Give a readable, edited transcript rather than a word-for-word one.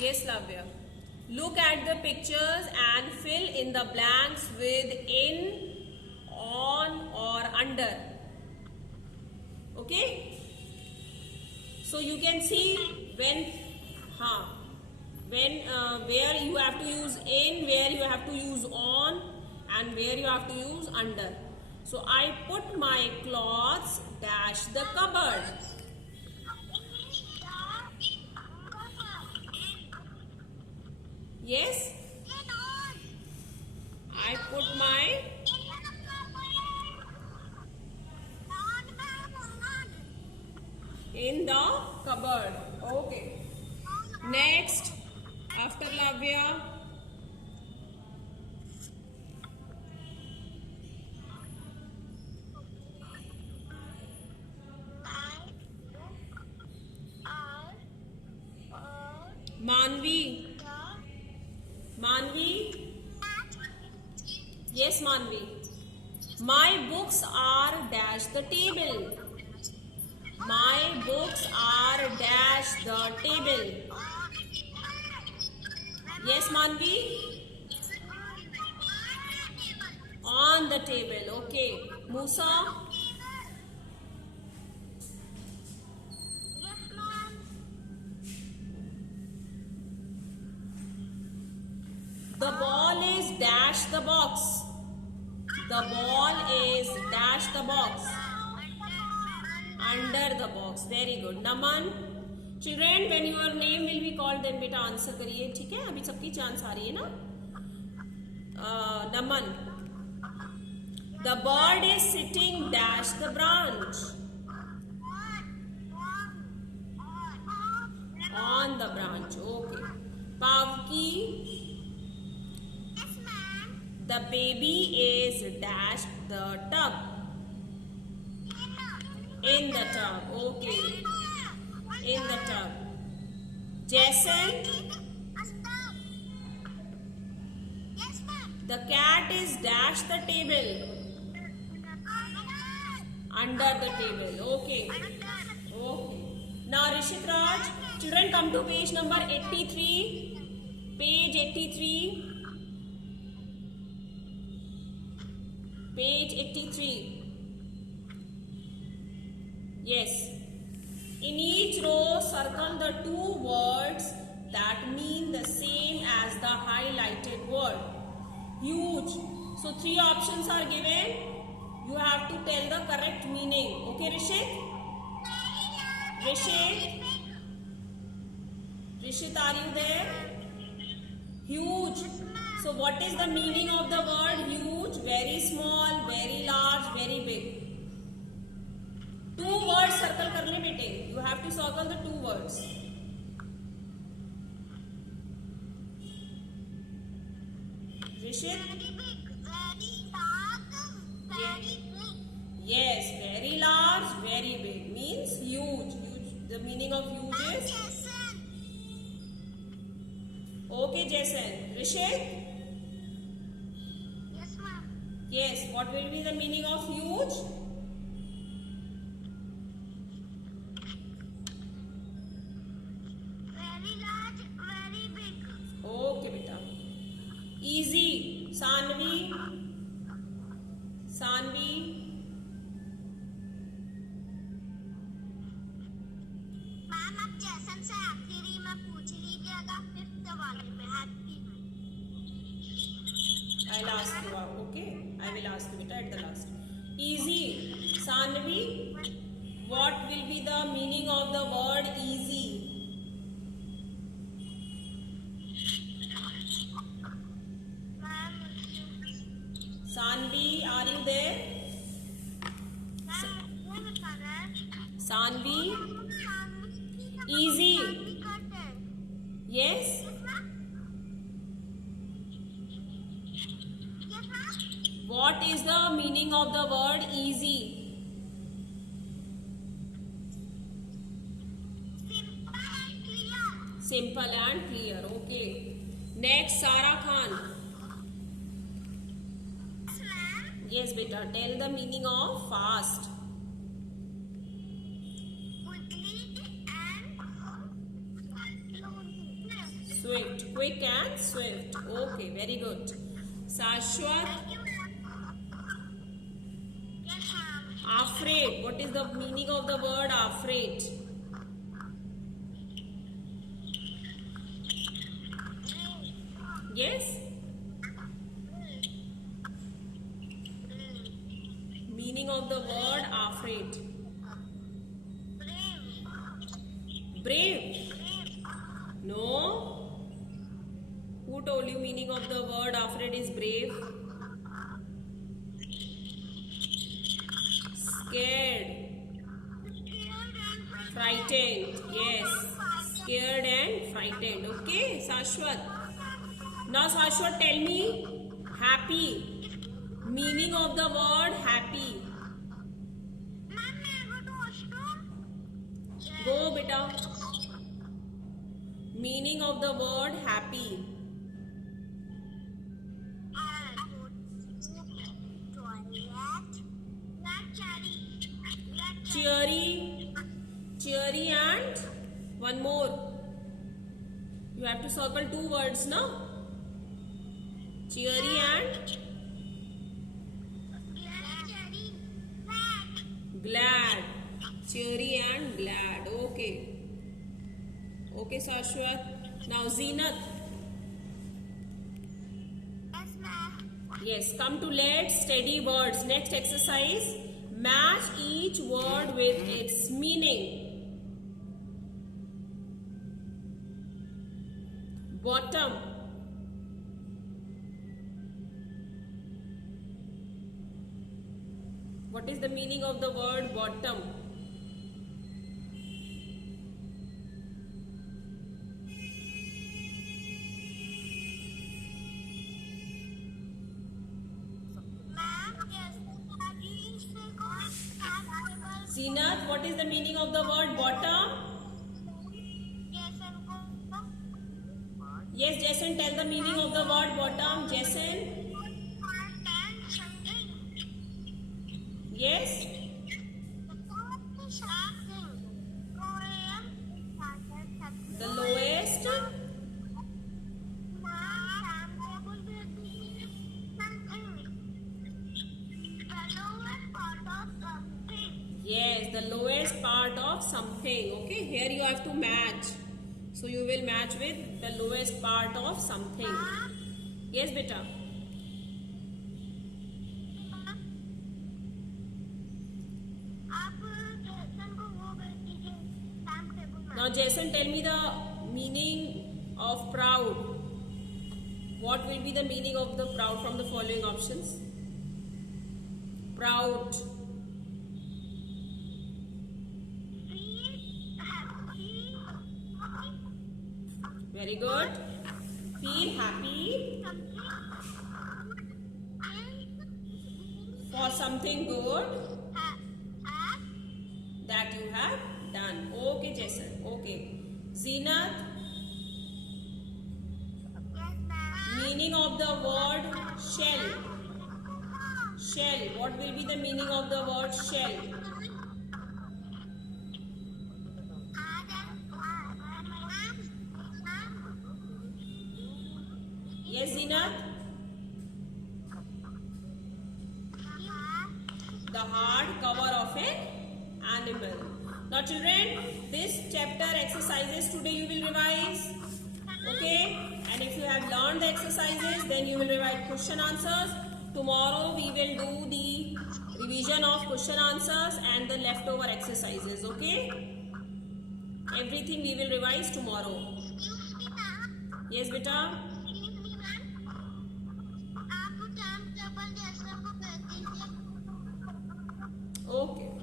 Yes, Lavya. Look at the pictures and fill in the blanks with in, on or under. Okay? So you can see where you have to use in, where you have to use on, and where you have to use under. So I put my clothes dash the cupboard. Yes? I put my in the cupboard. Okay. Next, after Lavya. Manvi. Manvi. Yes, Manvi. My books are dash the table. My books are dash the table. Yes, Manvi. On the table. Okay. Musa. The ball is dash the box. The ball is dash the box. Under the box. Very good. Naman. Children, when your name will be called, then beta answer करिए. ठीक है? अभी सबकी chance आ रही है ना? Naman. The bird is sitting dash the branch. On the branch. Okay. Pavki. The baby is dash the tub. In the tub. Okay. In the tub. Jason. The cat is dash the table. Under the table. Okay. Okay. Now Rishit Raj. Children, come to page number 83. Page 83. Page 83. Yes. In each row, circle the two words that mean the same as the highlighted word. Huge. So 3 options are given. You have to tell the correct meaning. Okay, Rishit? Rishit? Rishit, are you there? Huge. So what is the meaning of the word huge? Very small, very large, very big. 2 words circle करने बेटे. You have to circle the 2 words. Rishit? Yes, very large, very big. Means huge. The meaning of huge is? Okay, Jason. Rishit? Yes, ma'am. Yes, what will be the meaning of huge? Very large, very big. Okay, beta. Easy. Sanvi? Sanvi? Ma'am अब जैसन से आखिरी में पूछ लीजिएगा 5th वाले में happy में. I'll ask you. Okay, I will ask you beta at the last. Easy. Sanvi? What will be the meaning of the word easy? Ma'am Sanvi, are you there? वो बता रहा है. Sanvi? Easy. Yes? What is the meaning of the word easy? Simple and clear. Okay. Next, Sara Khan. Yes, beta. Tell the meaning of fast. Swift. Quick and swift. Okay, very good. Shashwat, Thank you, ma'am. Yes, ma'am. afraid. What is the meaning of the word afraid? Yes? Meaning of the word afraid. Brave. Brave. Brave. No. Who told you meaning of the word afraid is brave? Scared. Frightened. Yes. Scared and frightened. Okay, Shashwat. Now, Shashwat, tell me happy. Meaning of the word happy. Ma'am, may I go to washroom? Go, beta. Meaning of the word happy. I'll go to toilet. Black cherry. Black cherry. Cheery. Cheery and one more. You have to circle two words, no? Cheery and Black cherry. Black. glad. Cheery and glad. Okay. Okay, Shashwat. Now, Zenat. Yes, ma'am. Yes, come to let's study words. Next exercise. Match each word with its meaning. Bottom. What is the meaning of the word bottom? Ma'am, yes, Zenat, what is the meaning of the word bottom? Yes, Jason, tell the meaning of the word bottom. Jason? Yes? The lowest? Yes, the lowest part of something. Okay, here you have to match. So you will match with the lowest part of something. Yes, beta. Now, Jason, tell me the meaning of proud. What will be the meaning of the proud from the following options? Proud. Very good. Feel happy for something good that you have done. Okay, Jason. Okay. Zenat, meaning of the word shell. Shell. What will be the meaning of the word shell? Yes, Zenat? The hard cover of an animal. Now, children, this chapter exercises today you will revise. Okay? And if you have learned the exercises, then you will revise question answers. Tomorrow we will do the revision of question answers and the leftover exercises. Okay? Everything we will revise tomorrow. Yes, beta? Okay.